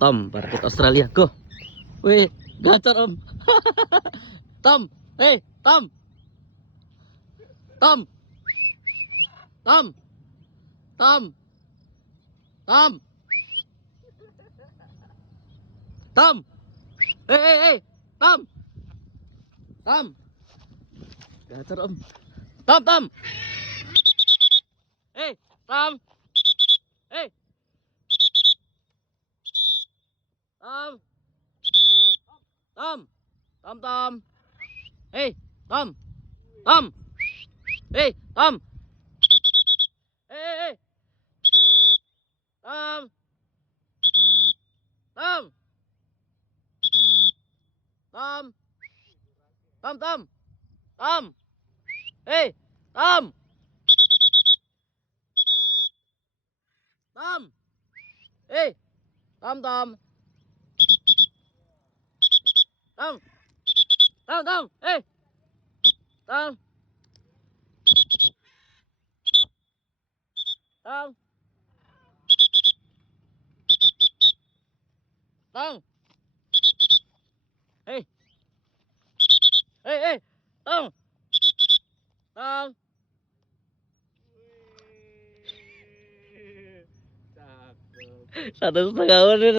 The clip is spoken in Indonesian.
Tom, parkit Australia, go. Wih, gacor om. Tom, Tom, Tom, Tom, Tom, Tom, Tom, Tom, Tom, gacor om. Tom, Tom, hey, Tom, Tom, hey, Tom, Tom, hey, Tom, hey, Tom, Tom, Tom, Tom, hey, Tom, Tom, hey, Tom, hey, Tom, Tom, hey, Tom, Tom. Cakep. 1,5 menit.